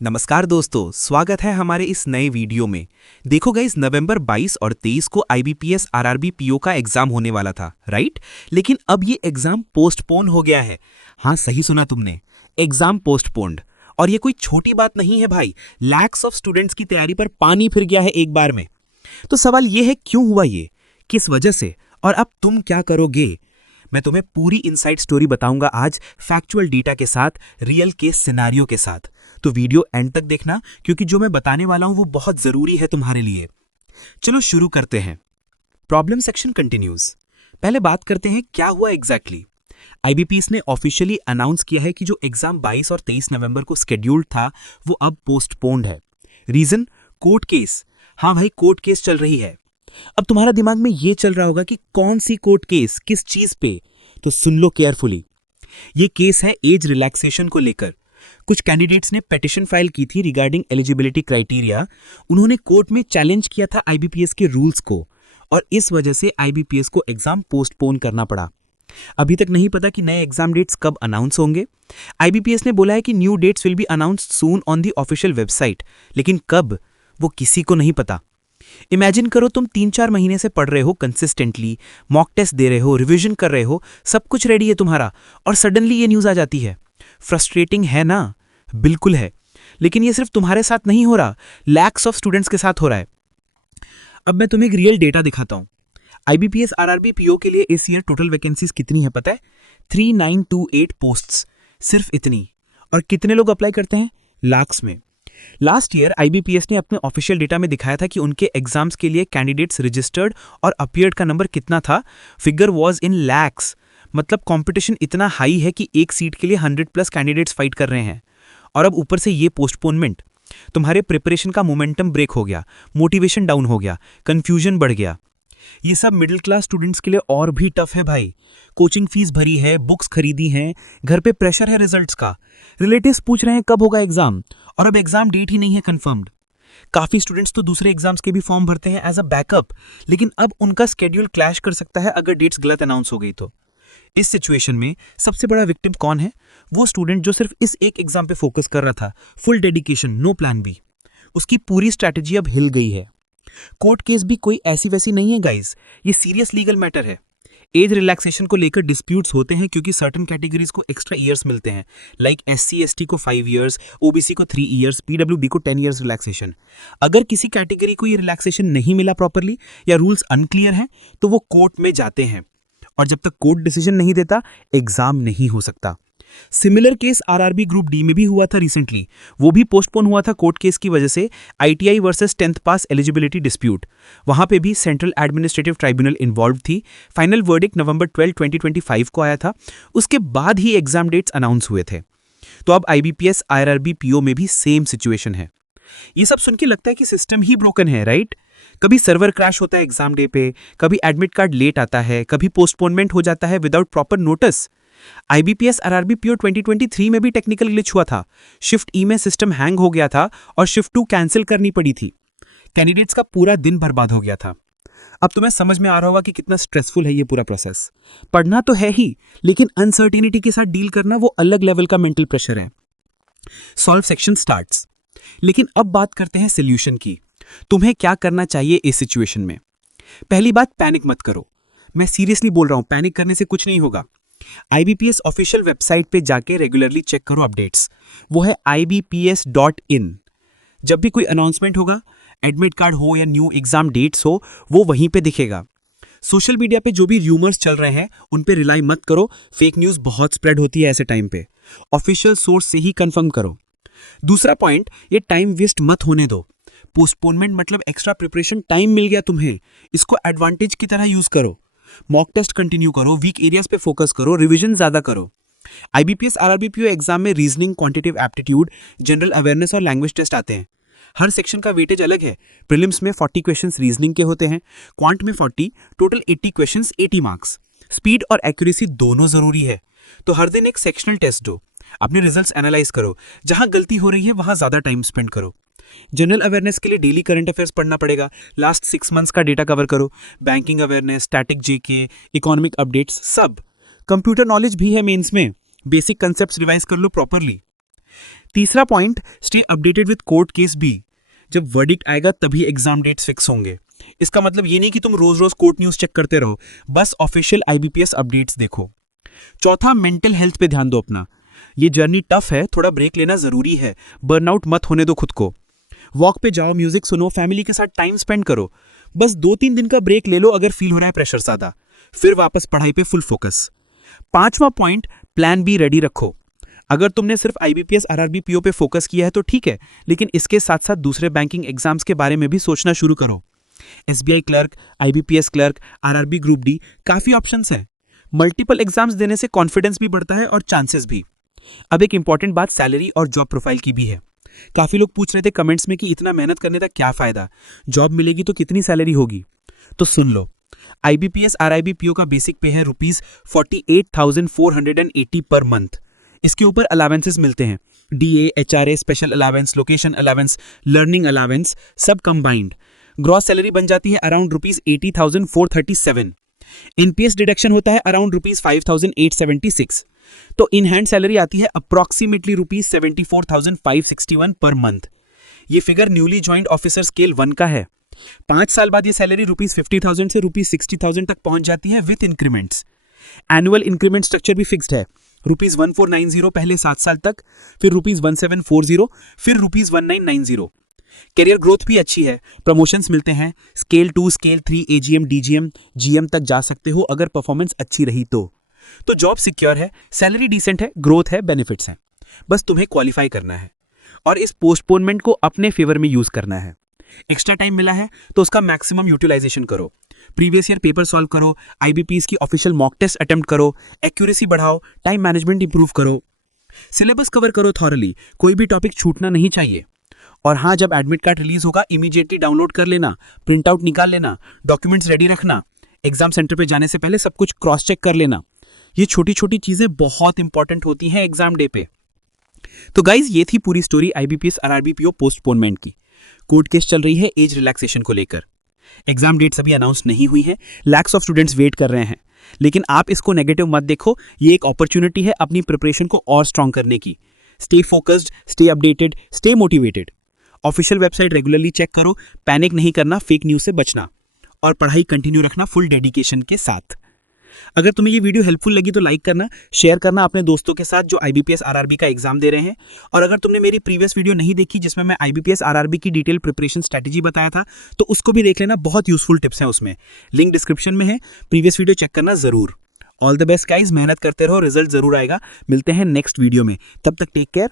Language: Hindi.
नमस्कार दोस्तों, स्वागत है हमारे इस नए वीडियो में। देखो गाइस, नवंबर 22 और 23 को आईबीपीएस आरआरबी पीओ का एग्जाम होने वाला था, राइट? लेकिन अब ये एग्जाम पोस्टपोन हो गया है। हाँ, सही सुना तुमने, एग्जाम पोस्टपोन्ड। और ये कोई छोटी बात नहीं है भाई, लैक्स ऑफ स्टूडेंट्स की तैयारी पर पानी फिर गया है एक बार में। तो सवाल ये है, क्यों हुआ ये, किस वजह से, और अब तुम क्या करोगे? मैं तुम्हें पूरी इनसाइड स्टोरी बताऊंगा आज, फैक्चुअल डेटा के साथ, रियल केस सिनेरियो के साथ। तो वीडियो एंड तक देखना, क्योंकि जो मैं बताने वाला हूं वो बहुत जरूरी है तुम्हारे लिए। चलो शुरू करते हैं। Problem section continues. पहले बात करते हैं क्या हुआ एग्जैक्टली। आईबीपीएस ने ऑफिशियली अनाउंस किया है कि जो एग्जाम 22 और 23 नवंबर को शेड्यूल्ड था वो अब पोस्टपोन्ड है। Reason, court case. हाँ भाई, कोर्ट केस चल रही है। अब तुम्हारा दिमाग में ये चल रहा होगा कि कौन सी कोर्ट केस, किस चीज पे? तो सुन लो केयरफुली। ये केस है एज रिलैक्सेशन को लेकर। कुछ कैंडिडेट्स ने पिटीशन फाइल की थी रिगार्डिंग एलिजिबिलिटी क्राइटेरिया। उन्होंने कोर्ट में चैलेंज किया था आईबीपीएस के रूल्स को, और इस वजह से आईबीपीएस को एग्जाम पोस्टपोन करना पड़ा। अभी तक नहीं पता कि नए एग्जाम डेट्स कब अनाउंस होंगे। आईबीपीएस ने बोला है कि new dates will be announced soon on the official website, लेकिन कब, वो किसी को नहीं पता। इमेजिन करो, तुम 3-4 महीने से पढ़ रहे हो कंसिस्टेंटली, मॉक टेस्ट दे रहे हो, रिवीजन कर रहे हो, सब कुछ रेडी है तुम्हारा, और सडनली ये न्यूज़ आ जाती है। फ्रस्ट्रेटिंग है ना? बिल्कुल है। लेकिन ये सिर्फ तुम्हारे साथ नहीं हो रहा, लैक्स ऑफ स्टूडेंट्स के साथ हो रहा है। अब मैं तुम्हें एक रियल डेटा दिखाता हूं। आईबीपीएस आरआरबी पीओ के लिए इस ईयर टोटल वैकेंसीज कितनी है पता है? 3928 पोस्ट्स, सिर्फ इतनी। और कितने लोग अप्लाई करते हैं? लाख्स में। लास्ट ईयर आईबीपीएस ने अपने ऑफिशियल डेटा में दिखाया था कि उनके एग्जाम्स के लिए कैंडिडेट्स रजिस्टर्ड और अपीयर्ड का नंबर कितना था। Figure was in lakhs. मतलब कंपटीशन इतना हाई है कि एक सीट के लिए 100+ कैंडिडेट्स फाइट कर रहे हैं। और अब ऊपर से ये पोस्टपोनमेंट, तुम्हारे प्रिपरेशन का मोमेंटम ब्रेक हो गया, मोटिवेशन डाउन हो गया, कंफ्यूजन बढ़ गया। ये सब मिडिल क्लास स्टूडेंट्स के लिए और भी टफ है भाई। कोचिंग फीस भरी है, बुक्स खरीदी हैं, घर पे प्रेशर है रिजल्ट्स का, रिलेटिव्स पूछ रहे हैं कब होगा एग्जाम, और अब एग्जाम डेट ही नहीं है कंफर्म्ड। काफी स्टूडेंट्स तो दूसरे एग्जाम्स के भी फॉर्म भरते हैं एज अ बैकअप, लेकिन अब उनका स्केड्यूल क्लैश कर सकता है अगर डेट्स गलत अनाउंस हो गई तो। इस सिचुएशन में सबसे बड़ा विक्टिम कौन है? वो स्टूडेंट जो सिर्फ इस एक एग्जाम पे फोकस कर रहा था, full dedication, no plan B. उसकी पूरी स्ट्रैटेजी अब हिल गई है। कोर्ट केस भी कोई ऐसी वैसी नहीं है गाइस, ये सीरियस लीगल मैटर है। एज रिलैक्सेशन को लेकर डिस्प्यूट्स होते हैं क्योंकि सर्टेन कैटेगरीज को एक्स्ट्रा ईयर्स मिलते हैं, लाइक एससी एसटी को 5 ईयर्स, ओबीसी को 3 ईयर्स, पीडब्ल्यूबी को 10 ईयर्स रिलैक्सेशन। अगर किसी कैटेगरी को ये रिलैक्सेशन नहीं मिला प्रॉपरली, या रूल्स अनक्लियर हैं, तो वो कोर्ट में जाते हैं, और जब तक कोर्ट डिसीजन नहीं देता एग्जाम नहीं हो सकता। Similar case RRB group D में भी हुआ था रिसेंटली। वो भी पोस्टपोन हुआ था कोर्ट केस की वजह से, आईटीआई वर्सेस 10th पास एलिजिबिलिटी डिस्प्यूट। वहां पे भी सेंट्रल एडमिनिस्ट्रेटिव ट्राइब्यूनल इन्वॉल्व थी। फाइनल वर्डिक्ट नवंबर 12, 2025 को आया था। उसके बाद ही एग्जाम डेट्स अनाउंस हुए थे। तो अब आईबीपीएस आरआरबी पीओ में भी सेम सिचुएशन है। ये सब सुन के लगता है कि सिस्टम ही ब्रोकन है, राइट? कभी सर्वर क्रैश होता है एग्जाम डे पे, कभी एडमिट कार्ड लेट आता है, कभी पोस्टपोनमेंट हो जाता है without proper notice. IBPS RRB PO 2023 में भी टेक्निकल ग्लिच हुआ था। शिफ्ट ई में सिस्टम हैंग हो गया था और शिफ्ट 2 कैंसिल करनी पड़ी थी। कैंडिडेट्स का पूरा दिन बर्बाद हो गया था। अब तुम्हें समझ में आ रहा होगा कि कितना स्ट्रेसफुल है ये पूरा प्रोसेस। पढ़ना तो है ही, लेकिन अनसर्टेनिटी के साथ डील करना वो अलग लेवल का मेंटल प्रेशर है। Solve section starts. लेकिन अब बात करते हैं सोल्यूशन की। तुम्हें क्या करना चाहिए इस सिचुएशन में? पहली बात, पैनिक मत करो। मैं सीरियसली बोल रहा हूं, पैनिक करने से कुछ नहीं होगा। आईबीपीएस ऑफिशियल वेबसाइट पे जाके रेगुलरली चेक करो अपडेट्स। वो है ibps.in। जब भी कोई अनाउंसमेंट होगा, एडमिट कार्ड हो या न्यू एग्जाम डेट्स हो, वो वहीं पे दिखेगा। सोशल मीडिया पे जो भी र्यूमर्स चल रहे हैं उन पे रिलाई मत करो, फेक न्यूज बहुत स्प्रेड होती है ऐसे टाइम पे। ऑफिशियल सोर्स से ही कंफर्म करो। दूसरा पॉइंट, ये टाइम वेस्ट मत होने दो। पोस्टपोनमेंट मतलब एक्स्ट्रा प्रिपरेशन टाइम मिल गया तुम्हें, इसको एडवांटेज की तरह यूज करो। मॉक टेस्ट कंटिन्यू करो, वीक एरियाज पे फोकस करो, रिवीजन ज्यादा करो। आईबीपीएस आरआरबी पीओ एग्जाम में reasoning, quantitative aptitude, general awareness और लैंग्वेज टेस्ट आते हैं। हर सेक्शन का वेटेज अलग है। प्रीलिम्स में 40 क्वेश्चंस रीजनिंग के होते हैं, क्वांट में 40, टोटल 80 क्वेश्चंस, 80 मार्क्स। स्पीड और एक्यूरेसी दोनों जरूरी है। तो हर दिन एक सेक्शनल टेस्ट दो, अपने रिजल्ट्स एनालाइज करो, जहां गलती हो रही है वहां ज्यादा टाइम स्पेंड करो। जनरल अवेयरनेस के लिए डेली करंट अफेयर्स पढ़ना पड़ेगा, लास्ट 6 मंथ्स का डेटा कवर करो, बैंकिंग अवेयरनेस, स्टैटिक जेके, इकोनॉमिक अपडेट्स, सब। कंप्यूटर नॉलेज भी है मेंस में, बेसिक कंसेप्ट्स रिवाइज कर लो प्रॉपरली। तीसरा point, stay updated with court case भी। जब वर्डिक्ट आएगा तभी एग्जाम डेट्स फिक्स होंगे। इसका मतलब ये नहीं कि तुम रोज रोज कोर्ट न्यूज चेक करते रहो, बस ऑफिशियल आईबीपीएस अपडेट्स देखो। चौथा, मेंटल हेल्थ पे ध्यान दो अपना। ये जर्नी टफ है, थोड़ा ब्रेक लेना जरूरी है, बर्नआउट मत होने दो खुद को। वॉक पे जाओ, म्यूजिक सुनो, फैमिली के साथ टाइम स्पेंड करो। बस 2-3 दिन का ब्रेक ले लो अगर फील हो रहा है प्रेशर ज्यादा, फिर वापस पढ़ाई पे फुल फोकस। पांचवा पॉइंट, प्लान बी रेडी रखो। अगर तुमने सिर्फ आईबीपीएस आरआरबी पीओ पे फोकस किया है तो ठीक है, लेकिन इसके साथ साथ दूसरे बैंकिंग एग्जाम्स के बारे में भी सोचना शुरू करो। SBI clerk, IBPS clerk, RRB group D, काफी ऑप्शंस हैं। मल्टीपल एग्जाम्स देने से कॉन्फिडेंस भी बढ़ता है और चांसेस भी। अब एक इंपॉर्टेंट बात सैलरी और जॉब प्रोफाइल की भी है। काफी लोग पूछ रहे थे कमेंट्स में कि इतना मेहनत करने का क्या फायदा, जॉब मिलेगी तो कितनी सैलरी होगी। तो सुन लो, आईबीपीएस आरआरबी पीओ का बेसिक पे है ₹48,480 पर मंथ। इसके ऊपर अलावेंसेस मिलते हैं, DA, HRA, special allowance, location allowance, learning allowance, सब कंबाइंड। ग्रॉस सैलरी बन जाती है अराउंड ₹80,437। एनपीएस डिडक्शन होता है अराउंड ₹5,876। तो इन हैंड सैलरी आती है अप्रॉक्सीमेटली ₹74,561 पर मंथ। ये figure newly joint officer scale 1 का है। 5 साल बाद ये सैलरी ₹50,000 से ₹60,000 तक पहुंच जाती है with increments. Annual increment structure भी फिक्स्ड है, ₹1490 पहले 7 साल तक, फिर ₹1740, फिर ₹1990। करियर ग्रोथ भी अच्छी है, प्रमोशंस मिलते हैं, scale 2, scale 3, AGM, DGM, GM तक जा सकते हो अगर परफॉर्मेंस अच्छी रही तो जॉब सिक्योर है, सैलरी डिसेंट है, ग्रोथ है, बेनिफिट्स हैं। बस तुम्हें क्वालिफाई करना है और इस पोस्टपोनमेंट को अपने फेवर में यूज करना है। एक्स्ट्रा टाइम मिला है तो उसका मैक्सिमम यूटिलाइजेशन करो। प्रीवियस ईयर पेपर सॉल्व करो, आईबीपीएस की ऑफिशियल मॉक टेस्ट अटेम्प्ट करो, एक्यूरेसी बढ़ाओ, टाइम मैनेजमेंट इंप्रूव करो, सिलेबस कवर करो थॉरली, कोई भी टॉपिक छूटना नहीं चाहिए। और हाँ, जब एडमिट कार्ड रिलीज होगा इमीडिएटली डाउनलोड कर लेना, प्रिंट आउट निकाल लेना, डॉक्यूमेंट्स रेडी रखना, एग्जाम सेंटर पे जाने से पहले सब कुछ क्रॉस चेक कर लेना। ये छोटी छोटी चीजें बहुत इंपॉर्टेंट होती हैं एग्जाम डे पे। तो गाइज, ये थी पूरी story IBPS RRB PO postponement की। कोर्ट केस चल रही है एज रिलैक्सेशन को लेकर। एग्जाम डेट्स अभी अनाउंस नहीं हुई है, लैक्स ऑफ स्टूडेंट्स वेट कर रहे हैं, लेकिन आप इसको नेगेटिव मत देखो, ये एक अपॉर्चुनिटी है अपनी प्रिपरेशन को और स्ट्रांग करने की। Stay focused, stay updated, stay motivated. Official website regularly check करो, पैनिक नहीं करना, फेक न्यूज से बचना और पढ़ाई कंटिन्यू रखना फुल डेडिकेशन के साथ। अगर तुम्हें ये वीडियो हेल्पफुल लगी तो लाइक करना, शेयर करना अपने दोस्तों के साथ जो आईबीपीएस आरआरबी का एग्जाम दे रहे हैं। और अगर तुमने मेरी प्रीवियस वीडियो नहीं देखी जिसमें मैं आईबीपीएस आरआरबी की डिटेल प्रिपरेशन स्ट्रेटेजी बताया था, तो उसको भी देख लेना, बहुत यूजफुल टिप्स हैं उसमें। लिंक डिस्क्रिप्शन में है, प्रीवियस वीडियो चेक करना जरूर। ऑल द बेस्ट गाइज, मेहनत करते रहो, रिजल्ट जरूर आएगा। मिलते हैं नेक्स्ट वीडियो में, तब तक टेक केयर,